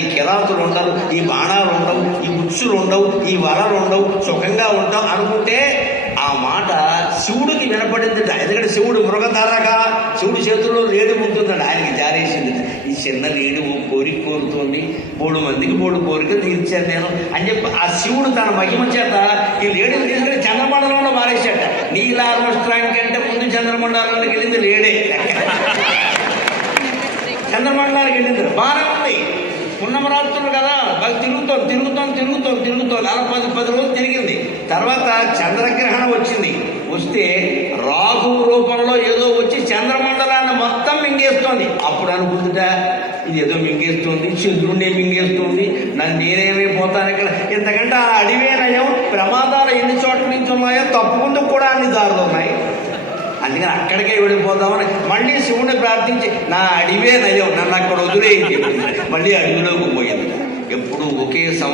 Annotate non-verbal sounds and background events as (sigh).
ఈ కిరాతులు ఉండవు ఈ బాణాలు ఉండవు ఈ ఉచ్చులు ఉండవు ఈ వలలు ఉండవు సుఖంగా ఉంటాం అనుకుంటే ఆ మాట శివుడికి వినపడింది ఎందుకంటే శివుడు మృగధారగా శివుడి చేతుల్లో లేడు ఉంటుందండి ఆయనకి జారేసింది. ఈ చిన్న లేడు ఓ కోరిక కోరుతోంది. మూడు మందికి మూడు కోరిక తీర్చాను నేను అని చెప్పి ఆ శివుడు తన మహిమ చేత ఈ లేడీని తీసుకుని చంద్రమండలంలో మారేశాట నీలార్మస్ట్రాంగ్ కంటే ముందు చంద్రమండలంలోకి వెళ్ళింది లేడే చంద్రమండలానికి వెళ్ళింది. బాగానే (laughs) ఉంది పున్నమరాత్రులు కదా బాగా తిరుగుతాం తిరుగుతాం తిరుగుతాం తిరుగుతాం అలా పది పది రోజులు తిరిగింది. తర్వాత చంద్రగ్రహణం వచ్చింది. వస్తే రాహు రూపంలో ఏదో వచ్చి చంద్రమండలాన్ని మొత్తం మింగేస్తోంది. అప్పుడు అనుకుందిట ఇది ఏదో మింగేస్తుంది చంద్రుడిని మింగేస్తుంది నన్ను నేనేమైపోతాను ఇక్కడ. ఇంతకంటే ఆ అడివే నయం ప్రమాదాలు ఎన్ని చోట్ల నుంచి ఉన్నాయో తప్పకుండా కూడా అన్ని దారులు ఉన్నాయి. అందుకని అక్కడికే వెళ్ళిపోదామని మళ్ళీ శివుని ప్రార్థించి నా అడివే నయం నన్ను అక్కడ వదిలేయింది మళ్ళీ అడవిలోకి పోయింది. ఎప్పుడు ఒకే సంవత్సరం